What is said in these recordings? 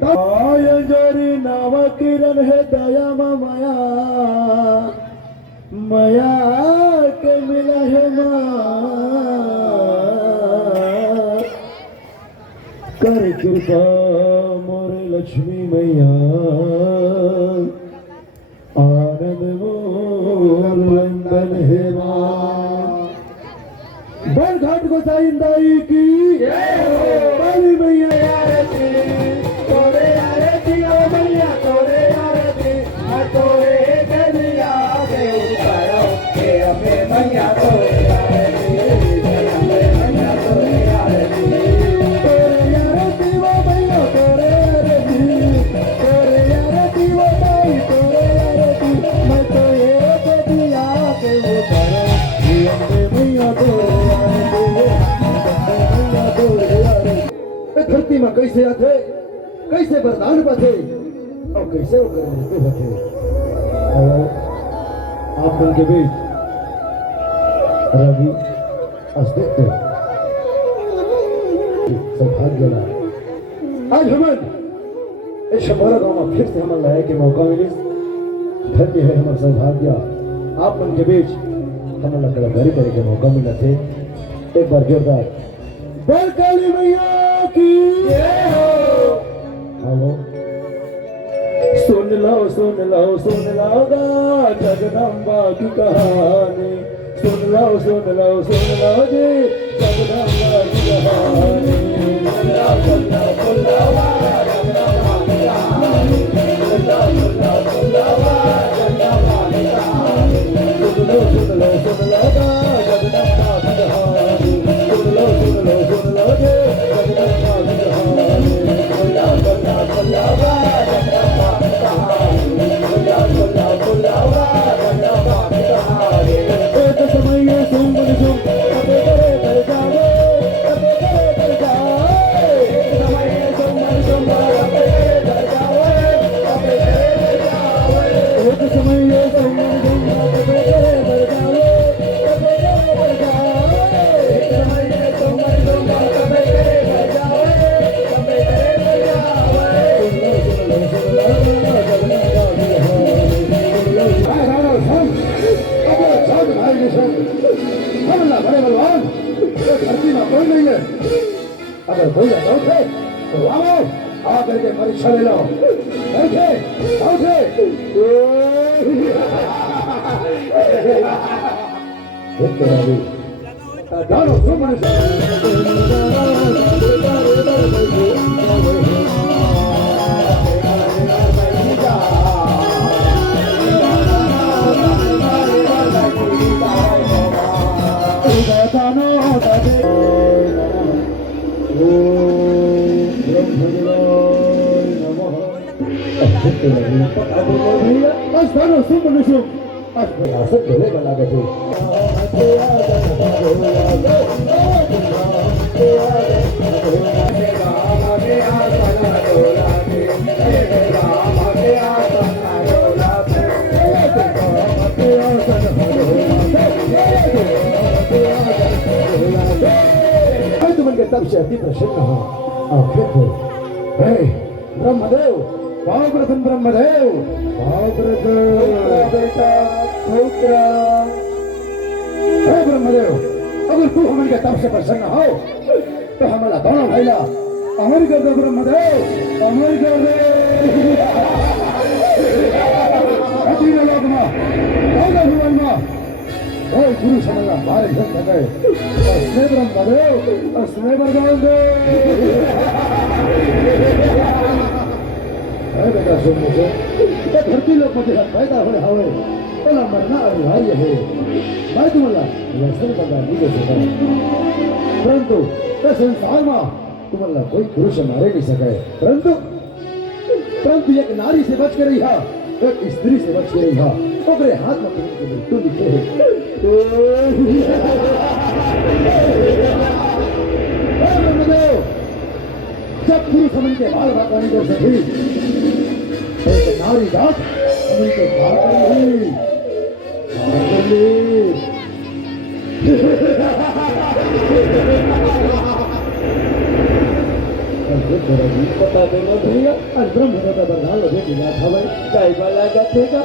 जोरी नाव किरण है दया माया माया के मिला है कर कृपा मोरे लक्ष्मी मैया आनंद मोरंगन है बड़ घाट को साइंदाई की काली मैया आरती तोरे आरती ओ मैया तोरे आरती तोरे गलिया दे उतारो के अबे मैया तोरे आरती अबे मैया तोरे आरती वो मैया तोरे आरती वो माई तोरे आरती मैं तो ये दिया के उतारो के अबे मैया तोरे धरती में कैसे आते कैसे वरदान पाते और कैसे वो करते होते और आप उनके बीच रवि अस्तित्व सौभाग्य ला आज हमन इस हमारा गाँव में फिर से हमारे लाया के मौका मिले धन्य है हमारा सौभाग्य आप उनके बीच हमारा कलाकारी करे के मौका मिला थे एक बार जोरदार बोल काली मैया की जय हो हेलो सुन लो गा जगदम्बा की कहानी सुन लो जी जगदम्बा की कहानी अगर कोई उठे तो आओ आकर के परीक्षा ले लो बैठे तब से अति प्रसन्न हो ब्रह्मदेव भावप्रथम ब्रह्मदेव ब्रह्मदेव अगर तू हमारे तब से प्रसन्न हो तो हमारा दोनों भाईला अमर कर दो ब्रह्मदेव अमर कर दे गुरु समझना बारे घर गए अस्मे ब्रह्मदेव अस्मे वरदान दे बेटा सुन मुझे धरती लोग मुझे पैदा हुए हवे बोला मरना अनिवार्य है मैं तुम्हारा लक्षण बता दी परंतु संसार में तुम्हारा कोई पुरुष मारे नहीं सके परंतु एक नारी से बच के रही है एक स्त्री से बच के रही है ओकरे हाथ में तुमको मृत्यु लिखे है जब पुरुष हमन के बाल बाकानी कर सकी एक नारी जात हमन के बाल करी तेरा जी पता देना भैया आज ब्रह्म देवता बरदान लगे कि ना था भाई काय वाला गथे का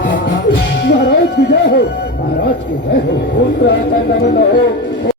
महाराज की जय हो महाराज की जय हो उत्तराखंड में हो